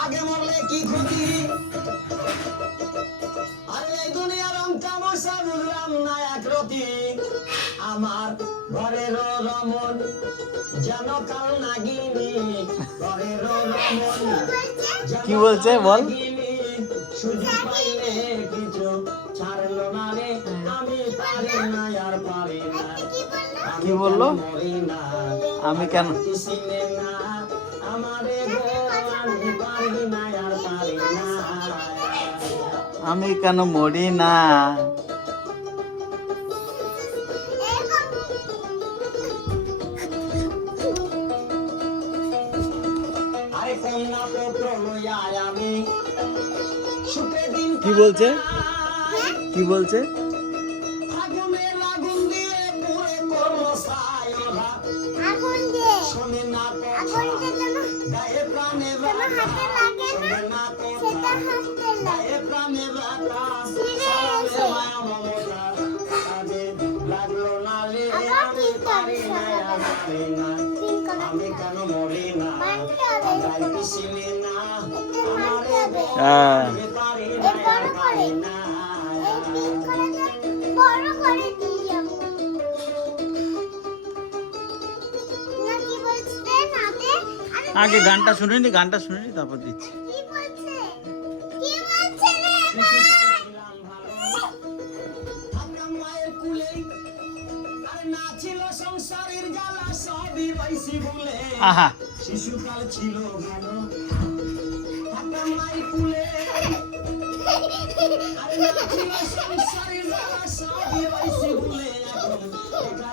আগে মরলে কি ক্ষতি আরে এই দুনিয়ার রং তামাশা বুঝলাম না একরতি আমার ঘরের রমন যেন কাল নাগিনী ঘরের রমন কি বলছে বল? সুযোগ পাইলে কিছু ছাড়লো না রে আমি পারি না আর পারি না কি বললো? মরি না আমি কেন চিনে না আমারে গো আমি পারি না আর পারি না আমি কেন মরি না? আরে কন্যা পুত্র লইয়া আমি সুখে দিন কি বলছে? কি বলছে? আগুনের আগুন দিয়ে পুরে করলো ছাই ওরা আগুন দিয়ে শোনে না আগুন কথা দিয়ে যেন গায়ে প্রাণে যেন হাতে লাগে না শোনে না সেটা কথা হাতে লাগে গায়ে প্রাণে রাখা ছিঁড়ে সারাবে গেছে। মায়া মমতা কাজে লাগলো না রে আবার আমি ঠিক পারি আছে, না আর পারি না ঠিক করে আমি কেন মরি না মানতে হবে। গাইতে চিনি না একটু মানতে আমারে হবে। গো হ্যাঁ। আমি পারি এ না বড় আর করে পারি না এই ঠিক করে দে, বড় করে দিয়ে যাবো না কি বলছে না দে আরে আগে গানটা শুনিনি, গানটা শুনিনি তারপর দিচ্ছি। কি বলছে রে এবার? ছিলাম ভালো থাকতাম মায়ের কুলে আর না ছিল সংসারের জ্বালা সবই পাইছি ভুলে আহা, শিশুকাল ছিল ভালো থাকতাম মায়ের কুলে আর না ছিল সংসারের জ্বালা সবই পাইছি ভুলে এখন একা